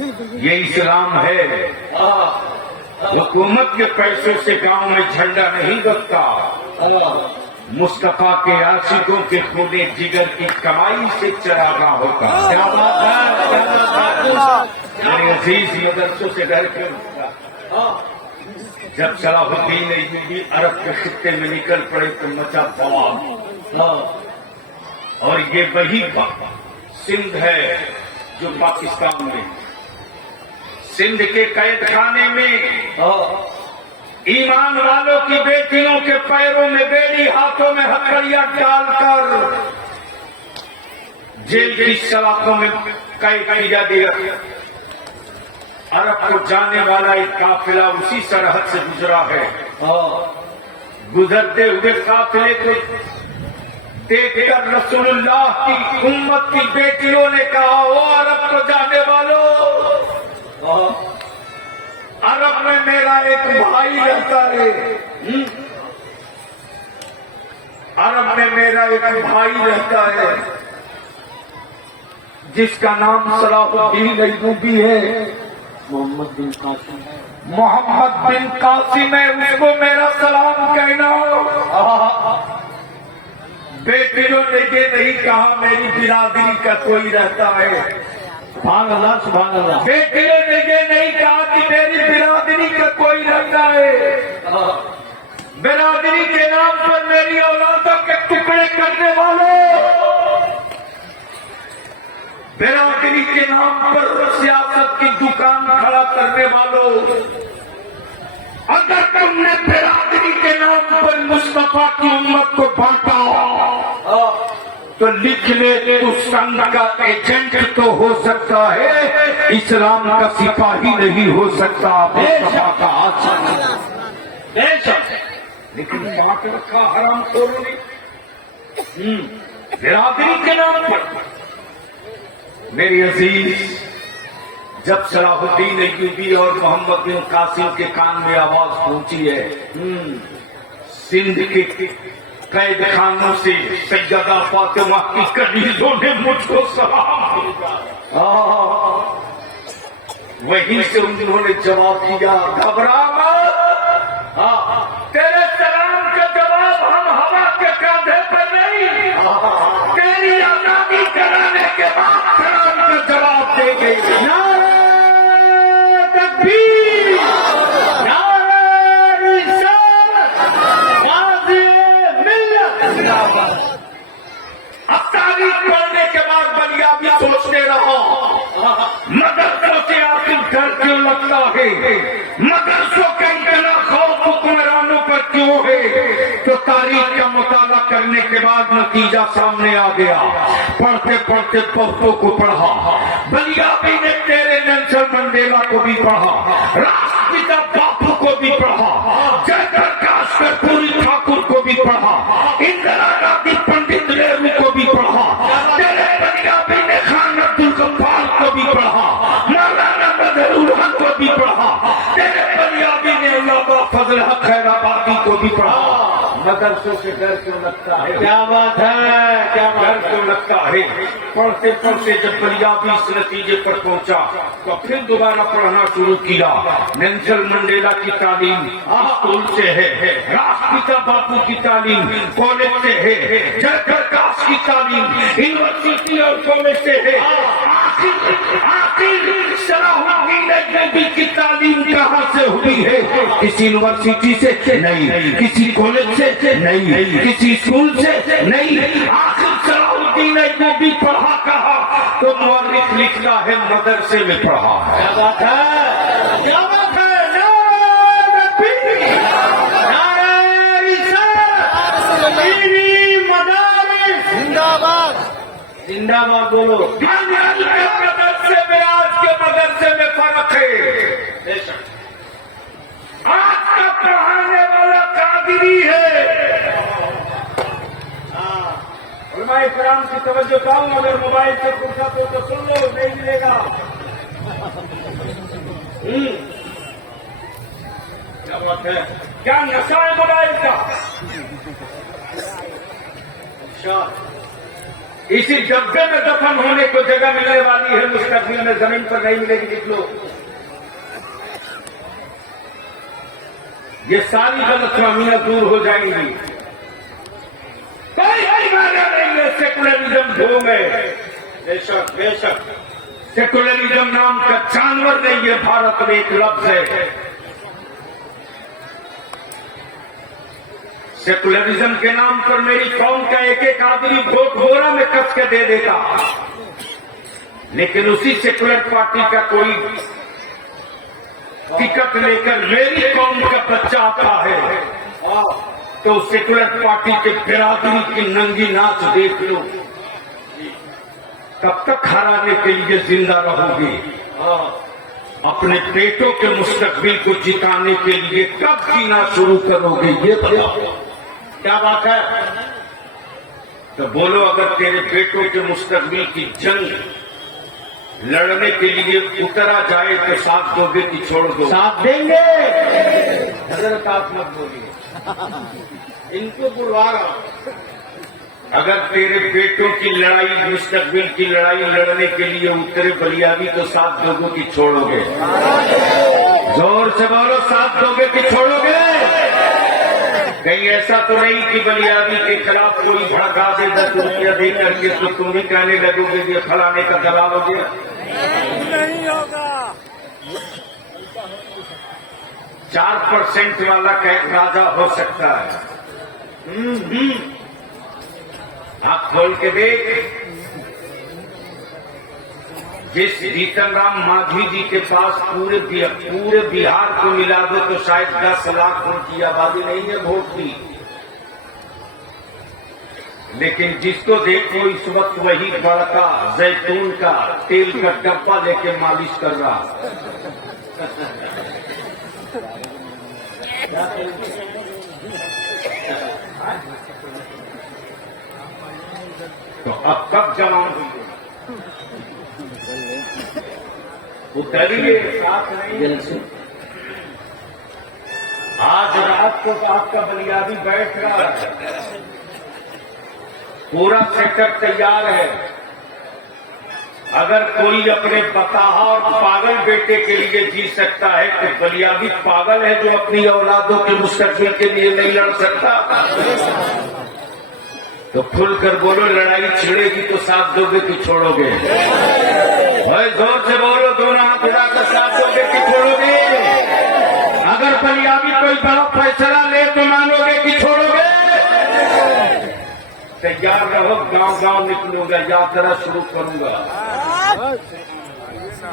ये इस्लाम है। हुकूमत के पैसे से गांव में झंडा नहीं लगता, मुस्तफा के आशिकों के खूने जिगर की कमाई से चरागा होता। क्या बात है। मेरे अजीज मदरसों से डर कर जब सलाहुद्दीन अय्यूबी अरब के खित्ते में निकल पड़े तो मचा बवाल। और ये वही सिंध है जो पाकिस्तान में, सिंध के कैद खाने में ईमान वालों की बेटियों के पैरों में बेड़ी, हाथों में हथकड़ियां डालकर जेल की सलाखों में कैद किया गया। अरब को जाने वाला एक काफिला उसी सरहद से गुजरा है। गुजरते हुए काफिले को देखकर रसूलुल्लाह की उम्मत की बेटियों ने कहा, ओ अरब को जाने वालों, अरब में मेरा एक भाई रहता है। अरब में मेरा एक भाई रहता है जिसका नाम सलाहुद्दीन अय्यूबी है। मोहम्मद बिन कासिम है, उसको मेरा सलाम कहना हो। बेटियों ने ये नहीं कहा मेरी बिरादरी का कोई रहता है। सुभान अल्लाह, सुभान अल्लाह। बेटियों ने ये नहीं कहा कि मेरी बिरादरी का कोई रहता है। बिरादरी के नाम पर मेरी औलादों के टुकड़े करने वालों, बिरादरी के नाम पर सियासत की दुकान खड़ा करने वालों, अगर तुमने बिरादरी के नाम पर मुस्तफा की उम्मत को बांटा तो लिख ले, तो संघ का एजेंट तो हो सकता है, इस्लाम का सिपाही नहीं हो सकता। मुस्तफा का आशिक लेकिन बांट रखा हराम खोरों ने बिरादरी के नाम पर। मेरी अजीज, जब सलाहुद्दीन अय्यूबी और मोहम्मद बिन कासिम के कान में आवाज पहुंची है, सिंध के कैद खानों से सैयदा फातिमा की कनीजों ने मुझको सलाम दिया, वहीं से उन्होंने जवाब दिया, घबरा मत, तेरे सलाम का जवाब हम हवा के कांधे पर नहीं, तेरी आजादी कराने के बाद सलाम का जवाब देंगे। नारे तकबीर, नारे रिसालत, गाज़ी मिल्लत। अब तारीख पढ़ने के बाद बलिया भी सोचते रहो, मदरसों से आखिर डर क्यों लगता है, मदरसों का इतना खौफ हुक्मरानों पर क्यों है। तो तारीख का मुताला करने के बाद नतीजा सामने आ गया। पढ़ते पढ़ते बहुतों को पढ़ा, बलियाबी ने तेरे नेल्सन मंडेला को भी पढ़ा, राष्ट्रपिता बापू को भी पढ़ा, जयप्रकाश कर्पूरी ठाकुर को भी पढ़ा, इंदिरा गांधी पंडित नेहरू को भी पढ़ा, तेरे बलियाबी ने खान अब्दुल गफ्फार को भी पढ़ा, मौलाना बदरुल हक को भी पढ़ा, तेरे बलियाबी ने अल्लामा फजल हक खैराबादी को भी पढ़ा। मदरसों से डर क्यों लगता है? क्या बात है, क्या डर क्यों लगता है? पढ़ते पढ़ते जब बलियाबी इस नतीजे पर पहुंचा तो फिर दोबारा पढ़ना शुरू किया। नेल्सन मंडेला की तालीम स्कूल से है, राष्ट्रपिता बापू की तालीम कॉलेज से है, जयप्रकाश की तालीम यूनिवर्सिटी और कॉलेज से है, आखिर सलाहुद्दीन अय्यूबी की तालीम कहाँ से हुई है? किसी यूनिवर्सिटी से नहीं, किसी कॉलेज से नहीं, किसी स्कूल से नहीं, आखिर सलाहुद्दीन अय्यूबी पढ़ा कहा? तो मुअर्रिख लिखता है मदरसे में पढ़ा है। क्या बात है, क्या बात है। नारे तकबीर, नारे रिसालत, मेरी मदारिस जिंदाबाद, जिंदाबाद बोलो। मदरसे में, आज के मदरसे में फर्क है। आज का पढ़ाने वाला कादिरी है। उलमाए किराम की तवज्जो पाऊं, अगर मोबाइल से पूछा तो सुन लो, नहीं मिलेगा। क्या बात है, क्या नशा है मोबाइल का? अच्छा, इसी डब्बे में दफन होने को जगह मिलने वाली है, मुस्तकबिल में जमीन पर नहीं मिलेगी। लिख लो, ये सारी गलतफहमियां दूर हो जाएंगी। कोई माना नहीं है सेकुलरिज्म ढोंग है। बेशक बेशक सेकुलरिज्म नाम का जानवर नहीं है, भारत में एक लफ्ज है। सेकुलरिज्म के नाम पर मेरी कौम का एक एक आदमी वोट बोरा में कस के दे देता, लेकिन उसी सेकुलर पार्टी का कोई टिकट लेकर मेरी कौम का बच्चा आता है तो सेकुलर पार्टी के बिरादरी की नंगी नाच देख लो। कब तक हराने के लिए जिंदा रहोगे? अपने बेटों के मुस्तकबिल को जिताने के लिए कब जीना शुरू करोगे? ये बताओ, क्या बात है? तो बोलो, अगर तेरे बेटों के मुस्तकबिल की जंग लड़ने के लिए उतरा जाए तो साथ दोगे कि छोड़ दो? साथ देंगे। हजरत आप मत बोलिए, इनको बुलवा रहा हूं। अगर तेरे बेटों की लड़ाई, मुस्तकबिल की लड़ाई लड़ने के लिए उतरे बलियाबी तो साथ दोगे कि छोड़ोगे? जोर से बोलो, साथ दोगे कि छोड़ोगे? कहीं ऐसा तो नहीं कि बलियाबी के खिलाफ कोई भड़का दे 10 रुपया दे करके तो तुम भी कहने लगोगे कि फलाने का दलाल हो गया? नहीं होगा। 4% वाला राजा हो सकता है। आँख खोल के देख, जिस जीतन राम मांझी जी के पास पूरे बिहार को मिला दो तो शायद 10 लाख उनकी आबादी नहीं है वोट की, लेकिन जिसको देखो इस वक्त वही बड़का जैतून का तेल का डब्बा लेके मालिश कर रहा। तो अब कब जवान हुई? उतरिए, साथ नहीं। आज रात को तो आपका बलियाबी बैठ रहा है, पूरा सेटअप तैयार है। अगर कोई अपने बताहा और पागल बेटे के लिए जी सकता है तो बलियाबी पागल है जो अपनी औलादों के मुस्तकबिल के लिए नहीं लड़ सकता। तो खुलकर बोलो, लड़ाई छिड़ेगी तो साथ दोगे कि छोड़ोगे? भाई जोर से बोलो, दोनों हाथ हिलाकर साथ दोगे कि छोड़ोगे? अगर बलियाबी कोई बड़ा फैसला ले तो मानोगे कि छोड़ोगे? तैयार रहो, गांव गांव निकलूंगा, यात्रा शुरू करूंगा।